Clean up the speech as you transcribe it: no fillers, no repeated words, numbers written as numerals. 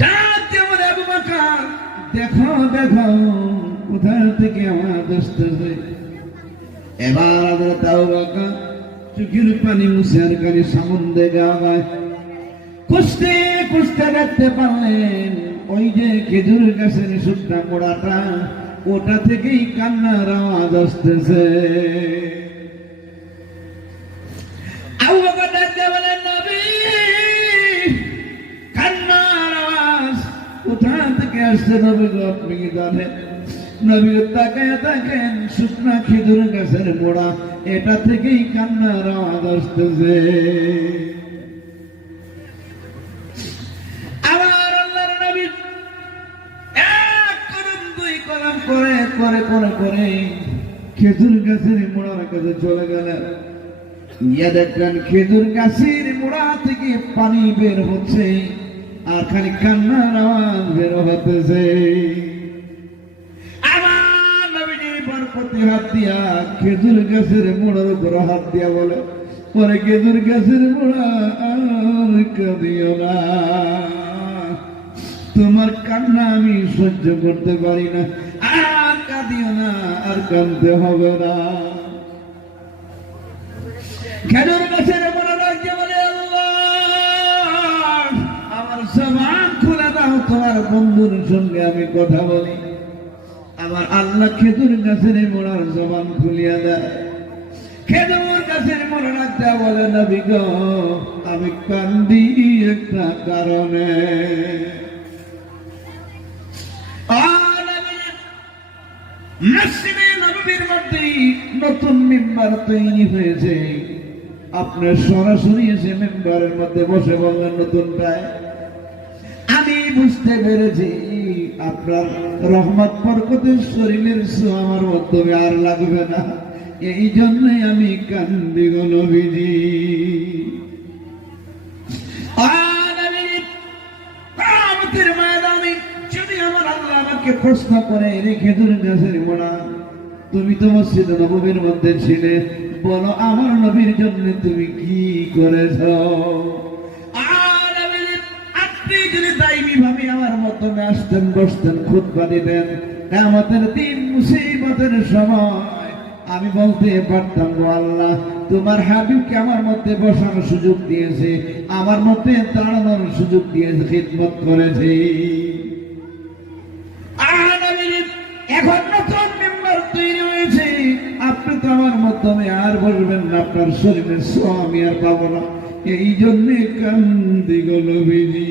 ডাক দিয়ে বলে, আবু বকর দেখো দেখো কোথা থেকে আওয়াজ আসতেছে। এবার হযরত আবু বকর চোখের পানি মুছে আর গাড়ি সামনে গায় খুঁজতে খুঁজতে দেখতে পারলেন ওই যে খেজুর গাছের শুকনা মোড়াটা, ওটা থেকেই কান্নার আওয়াজ আসতেছে। আবু বকর ডাক দিয়ে বলেন, নবী কান্নার আওয়াজ কোথা থেকে আসছে নবী গো, আপনি কি জানেন? নবী তাকায় দেখেন শুকনা খেজুর গাছের মোড়া, এটা থেকেই কান্নার আওয়াজ আসতেছে। আবার আল্লাহর নবী এক কদম দুই কদম করে করে করে করে খেজুর গাছের মোড়ার কাছে চলে গেলেন। ইয়া দেখলেন খেজুর গাছের মোড়া থেকে পানি বের হচ্ছে আর খালি কান্নার আওয়াজ বের হতেছে। আমার নবীজি বরকতি হাত দিয়া খেজুর গাছের মোড়ার উপর হাত দিয়া বলে, পরে খেজুর গাছের মোড়া আর কাঁদিও না, তোমার কান্না আমি সহ্য করতে পারি না, আর কাঁদিও না, আর কাঁদতে হবে না। খেজুর গাছের মোড়া রাখতে বলে, আল্লাহ আমার জবান খুলে দাও, তোমার বন্ধুর সঙ্গে আমি কথা বলি। আমার আল্লাহ খেজুর গাছের মোড়ার জবান খুলিয়া দেয়। খেজুর গাছের মোড়া রাখতে বলে, নবী গো আমি কান্দি একটা কারণে। মসজিদে নববীর মধ্যে নতুন মিম্বার তৈরি হয়েছে, আপনার সরাসরি এসে মেম্বারের মধ্যে বসে বললেন নতুনটায়, আমি বুঝতে পেরেছি আপনার রহমত বরকতের শরীরের ছোঁয়া আমার মাধ্যমে আর লাগবে না, এই জন্যই আমি কান্দি গো নবীজি। কিয়ামতের ময়দানে যদি আমার আল্লাহ আমাকে প্রশ্ন করে, রে খেজুর গাছের মোড়া তুমি তো মসজিদে নববীর মধ্যে ছিলে, বলো আমার নবীর জন্য তুমি কি করেছ? আপনি যদি দাইমি ভাবে আমার মাধ্যমে আসতেন বসতেন খুতবা দিতেন, কিয়ামতের দিন মুসিবতের সময় আমি বলতে পারতাম, গো আল্লাহ তোমার হাবিবকে আমার মধ্যে বসার সুযোগ দিয়েছে, আমার মধ্যে দাঁড়ানোর সুযোগ দিয়েছে, খিদমত করেছে। এখন নতুন মেম্বার তৈরি হয়েছে, আপনি তো আমার মাধ্যমে আর বসবেন না, আপনার শরীরের ছোঁয়া আমি আর পাবো না, এই জন্যে কান্দি গো নবীজি।